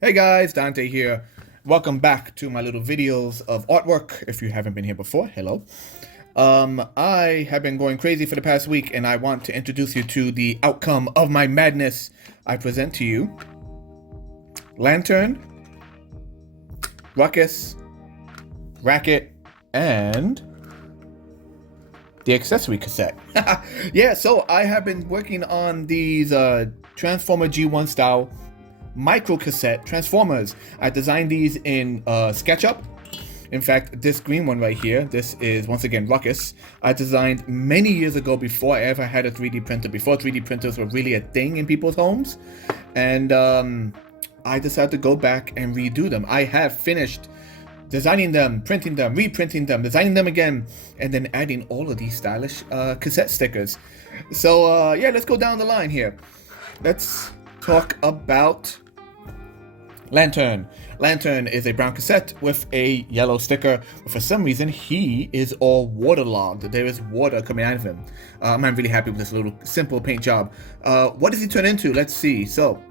Hey guys, Dante here. Welcome back to my little videos of artwork. If you haven't been here before, hello. I have been going crazy for the past week and I want to introduce you to the outcome of my madness. I present to you Lantern, Ruckus, Racket, and the accessory cassette. Yeah, so I have been working on these Transformer G1 style micro cassette transformers. I designed these in SketchUp. In fact, this green one right here, this is once again Ruckus. I designed many years ago before I ever had a 3D printer, before 3D printers were really a thing in people's homes. And I decided to go back and redo them. I have finished designing them, printing them, reprinting them, designing them again, and then adding all of these stylish cassette stickers. So yeah, let's go down the line here. Let's talk about Lantern. Lantern is a brown cassette with a yellow sticker, but for some reason he is all waterlogged. There is water coming out of him. I'm really happy with this little simple paint job. What does he turn into? Let's see. So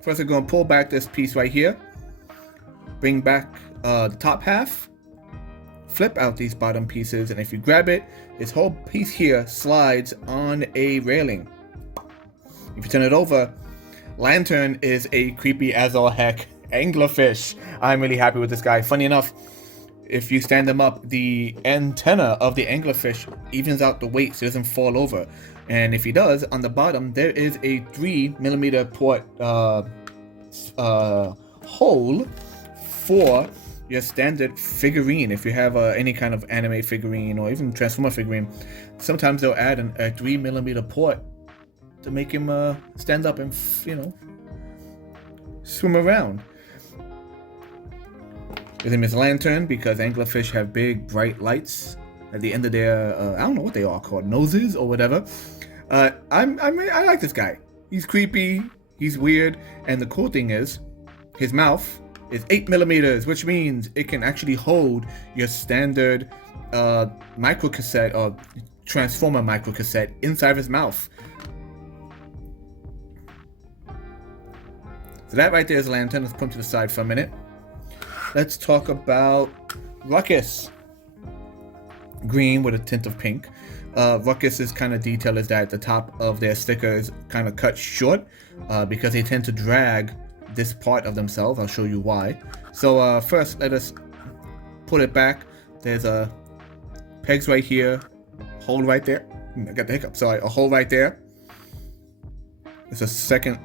first we're going to pull back this piece right here, bring back the top half, flip out these bottom pieces, and if you grab it, this whole piece here slides on a railing. If you turn it over, Lantern is a creepy as all heck anglerfish. I'm really happy with this guy. Funny enough, if you stand him up, the antenna of the anglerfish evens out the weight so it doesn't fall over. And if he does, on the bottom there is a 3mm port hole for your standard figurine. If you have any kind of anime figurine or even Transformer figurine, sometimes they'll add a 3mm port to make him stand up and, swim around. His name is Lantern because anglerfish have big, bright lights at the end of their, I don't know what they are called, noses or whatever. I like this guy. He's creepy, he's weird, and the cool thing is, his mouth is 8mm, which means it can actually hold your standard micro cassette or Transformer micro cassette inside of his mouth. So that right there is Lantern. Let's put him to the side for a minute. Let's talk about Ruckus. Green with a tint of pink. Ruckus's kind of detail is that at the top of their sticker is kind of cut short because they tend to drag this part of themselves. I'll show you why. So first, let us put it back. There's a pegs right here, hole right there. I got the hiccup. Sorry, a hole right there. There's a second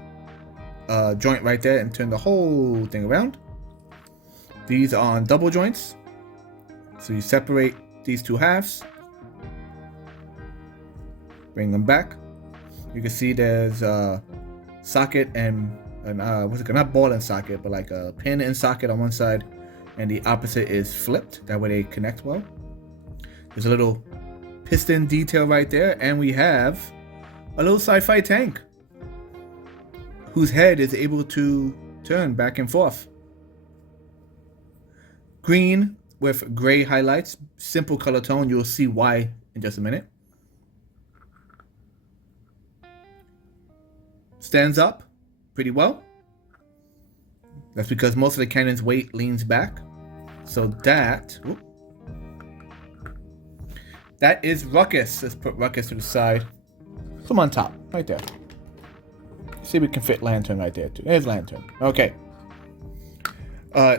joint right there, and turn the whole thing around. These are on double joints, so you separate these two halves, bring them back. You can see there's a socket and what's it called? Not ball and socket, but like a pin and socket on one side, and the opposite is flipped. That way they connect well. There's a little piston detail right there, and we have a little sci-fi tank whose head is able to turn back and forth. Green with gray highlights, simple color tone. You'll see why in just a minute. Stands up pretty well. That's because most of the cannon's weight leans back. So that is Ruckus. Let's put Ruckus to the side. Come on top, right there. See if we can fit Lantern right there too. There's Lantern. Okay.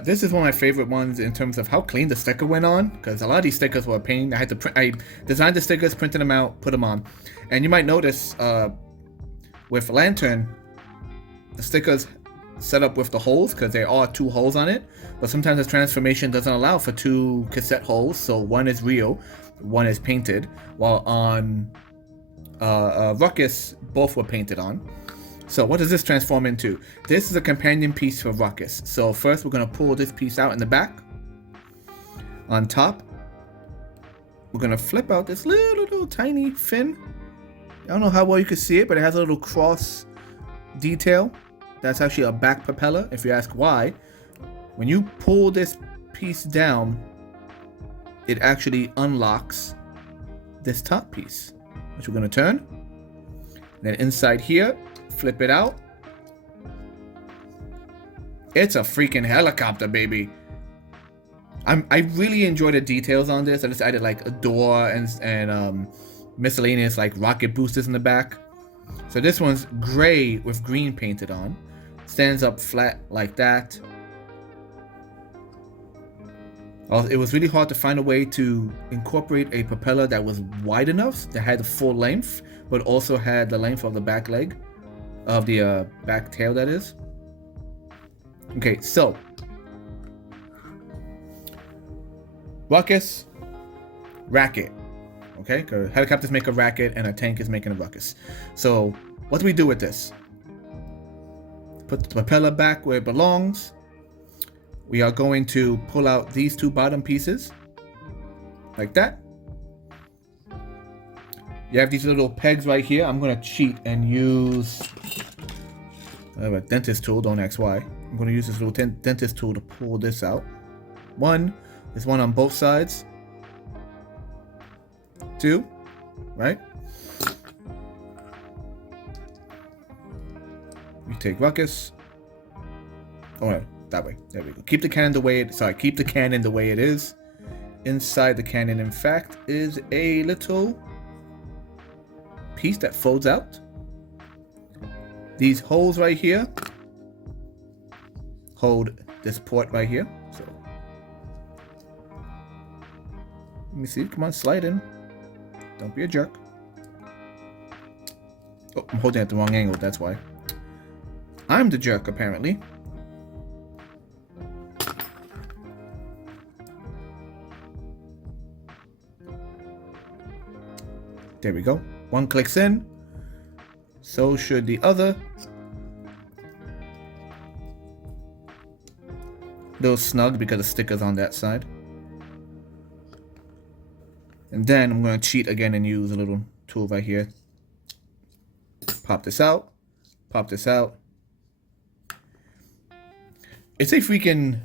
This is one of my favorite ones in terms of how clean the sticker went on, because a lot of these stickers were a pain. I designed the stickers, printed them out, put them on, and you might notice with Lantern, the stickers set up with the holes because there are two holes on it, but sometimes the transformation doesn't allow for two cassette holes, so one is real, one is painted, while on Ruckus both were painted on. So what does this transform into? This is a companion piece for Ruckus. So first we're going to pull this piece out in the back. On top, we're going to flip out this little tiny fin. I don't know how well you can see it, but it has a little cross detail. That's actually a back propeller. If you ask why, when you pull this piece down, it actually unlocks this top piece, which we're going to turn. And then inside here, flip it out, It's a freaking helicopter, baby. I really enjoy the details on this. I just added like a door and miscellaneous like rocket boosters in the back. So this one's gray with green painted on. Stands up flat like that. It was really hard to find a way to incorporate a propeller that was wide enough, that had the full length, but also had the length of the back leg, of the back tail, that is. Okay, so ruckus, racket. Okay, helicopters make a racket and a tank is making a ruckus. So what do we do with this? Put the propeller back where it belongs. We are going to pull out these two bottom pieces like that. You have these little pegs right here. I'm going to cheat and use a dentist tool. Don't ask why. I'm going to use this little dentist tool to pull this out. There's one on both sides. Two, right? We take ruckus. Oh, no, that way. There we go. Keep the cannon the way it is. Inside the cannon, in fact, is a little piece that folds out. These holes right here hold this port right here. So let me see. Come on, slide in. Don't be a jerk. Oh, I'm holding it at the wrong angle, that's why. I'm the jerk, apparently. There we go. One clicks in. So should the other. A little snug because the sticker's on that side. And then I'm going to cheat again and use a little tool right here. Pop this out. Pop this out. It's a freaking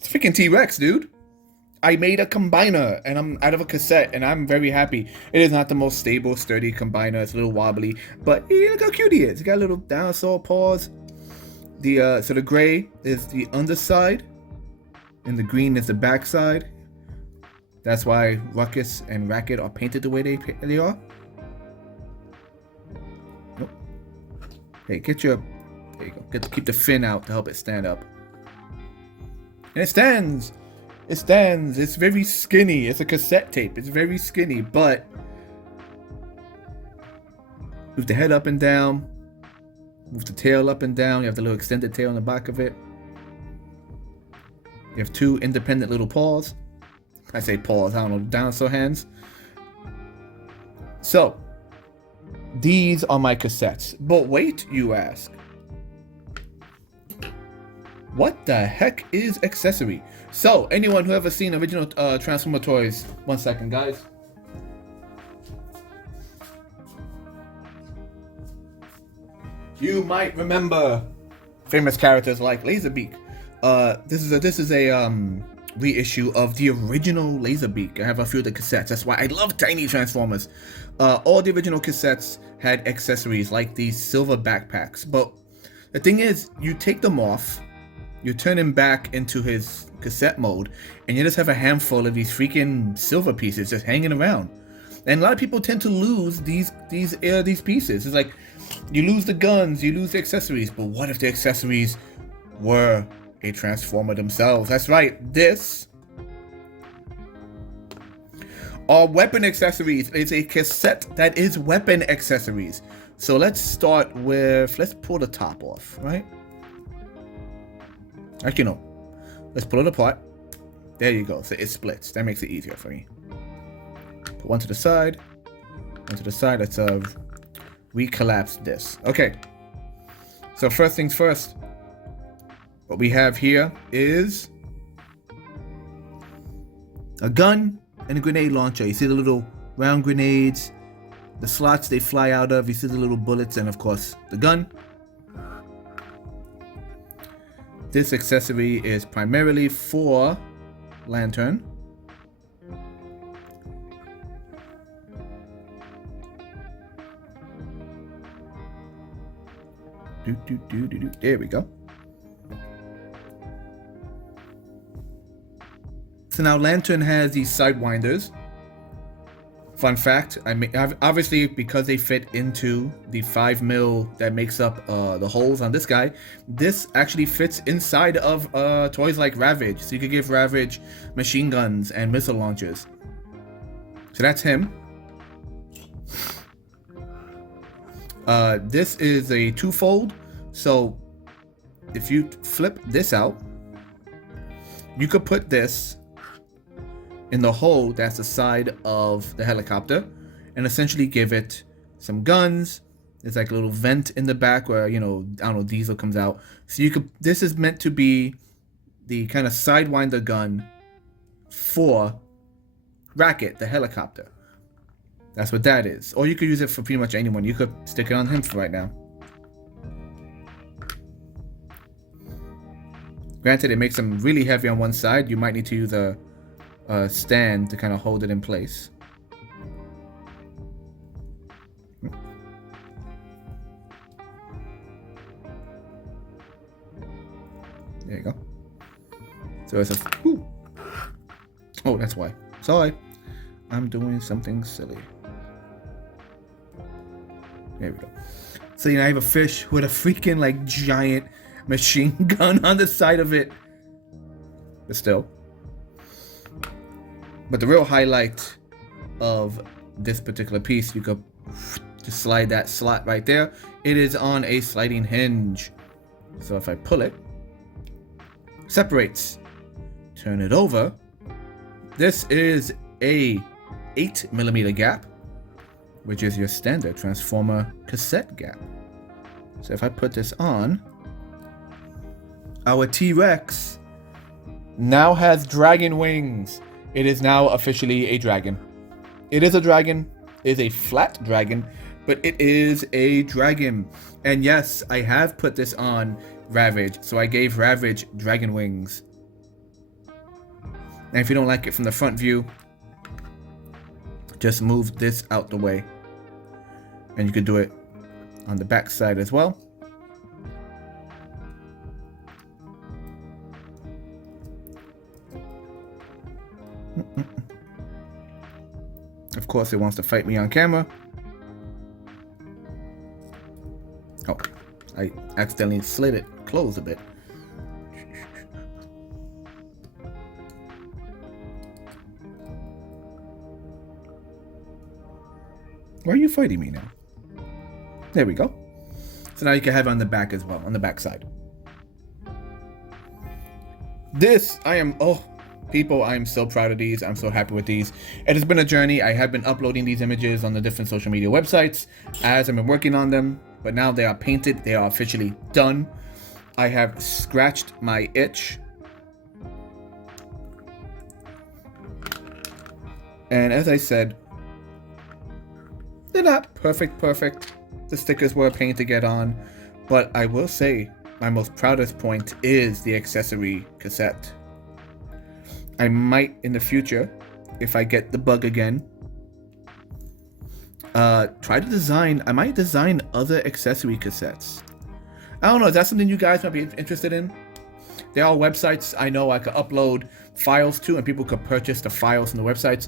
T-Rex, dude. I made a combiner and I'm out of a cassette and I'm very happy. It is not the most stable, sturdy combiner. It's a little wobbly, but look how cute he is. He got a little dinosaur paws. So the gray is the underside and the green is the backside. That's why Ruckus and Racket are painted the way they are. Nope. Hey, there you go. Keep the fin out to help it stand up. And it stands. It stands. It's very skinny. It's a cassette tape. It's very skinny, but move the head up and down. Move the tail up and down. You have the little extended tail on the back of it. You have two independent little paws. I say paws, I don't know, dinosaur hands. So, these are my cassettes. But wait, you ask. What the heck is accessory? So, anyone who ever seen original Transformer toys, 1 second, guys. You might remember famous characters like Laserbeak. This is a reissue of the original Laserbeak. I have a few of the cassettes. That's why I love tiny Transformers. All the original cassettes had accessories like these silver backpacks. But the thing is, you take them off, you turn him back into his cassette mode, and you just have a handful of these freaking silver pieces just hanging around. And a lot of people tend to lose these pieces. It's like you lose the guns, you lose the accessories. But what if the accessories were a Transformer themselves? That's right. This are weapon accessories. It's a cassette that is weapon accessories. So let's pull the top off, right? Actually, no. Let's pull it apart. There you go. So it splits. That makes it easier for me. Put one to the side. One to the side. Let's recollapse this. Okay. So first things first. What we have here is a gun and a grenade launcher. You see the little round grenades, the slots they fly out of. You see the little bullets, and of course the gun. This accessory is primarily for Lantern. There we go. So now Lantern has these sidewinders. Fun fact, obviously because they fit into the 5mm that makes up the holes on this guy, this actually fits inside of toys like Ravage. So you could give Ravage machine guns and missile launchers. So that's him. This is a twofold. So if you flip this out, you could put this in the hole that's the side of the helicopter and essentially give it some guns. There's like a little vent in the back where, you know, I don't know, diesel comes out. So you could, this is meant to be the kind of sidewinder gun for Racket, the helicopter. That's what that is. Or you could use it for pretty much anyone. You could stick it on him for right now. Granted, it makes him really heavy on one side. You might need to use a stand to kind of hold it in place. There you go. So it's a... Ooh. Oh, that's why. Sorry. I'm doing something silly. There we go. So, you know, I have a fish with a freaking, like, giant machine gun on the side of it. But still. But the real highlight of this particular piece, you could just slide that slot right there. It is on a sliding hinge. So if I pull it, separates. Turn it over. This is a 8mm gap, which is your standard Transformer cassette gap. So if I put this on, our T-Rex now has dragon wings. It is now officially a dragon. It is a dragon. It is a flat dragon, but it is a dragon. And yes, I have put this on Ravage. So I gave Ravage dragon wings. And if you don't like it from the front view, just move this out the way. And you could do it on the back side as well. Of course, it wants to fight me on camera. Oh, I accidentally slid it closed a bit. Why are you fighting me now? There we go. So now you can have it on the back as well, on the back side. This, people, I am so proud of these. I'm so happy with these. It has been a journey. I have been uploading these images on the different social media websites as I've been working on them. But now they are painted. They are officially done. I have scratched my itch. And as I said, they're not perfect. The stickers were a pain to get on. But I will say my most proudest point is the accessory cassette. I might in the future, if I get the bug again, try to design, I might design other accessory cassettes. I don't know, is that something you guys might be interested in? There are websites I know I could upload files to and people could purchase the files from the websites.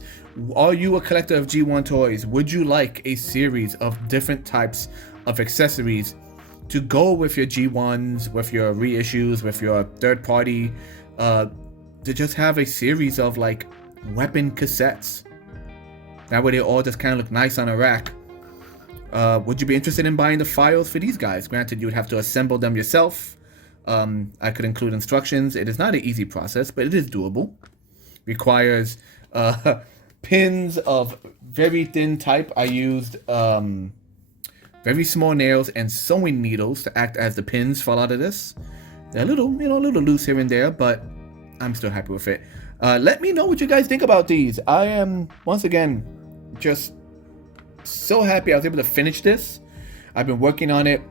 Are you a collector of G1 toys? Would you like a series of different types of accessories to go with your G1s, with your reissues, with your third party, to just have a series of like weapon cassettes? That way they all just kind of look nice on a rack. Would you be interested in buying the files for these guys? Granted, you would have to assemble them yourself. I could include instructions. It is not an easy process, but it is doable. Requires pins of very thin type. I used very small nails and sewing needles to act as the pins fall out of this. They're a little, a little loose here and there, but I'm still happy with it. Let me know what you guys think about these. I am, once again, just so happy I was able to finish this. I've been working on it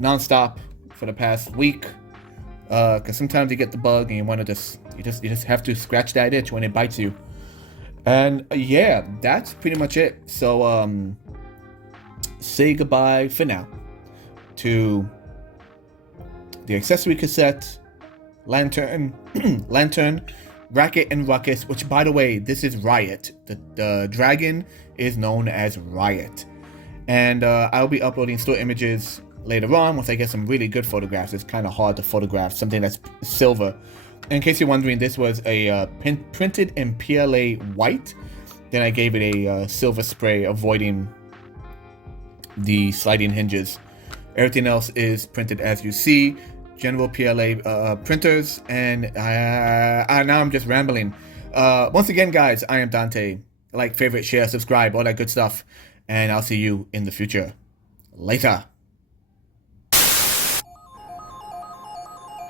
nonstop for the past week. Because sometimes you get the bug and you want to you just have to scratch that itch when it bites you. And yeah, that's pretty much it. So say goodbye for now to the accessory cassette, Lantern, Racket and Ruckus, which, by the way, this is Riot. The dragon is known as Riot. And I'll be uploading still images later on once I get some really good photographs. It's kind of hard to photograph something that's silver. In case you're wondering, this was a printed in PLA white. Then I gave it a silver spray, avoiding the sliding hinges. Everything else is printed as you see. General PLA printers, and now I'm just rambling. Once again, guys, I am Dante. Like, favorite, share, subscribe, all that good stuff, and I'll see you in the future. Later.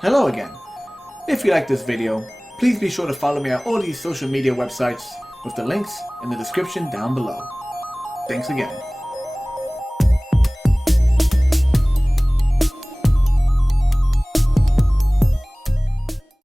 Hello again. If you like this video, please be sure to follow me on all these social media websites with the links in the description down below. Thanks again.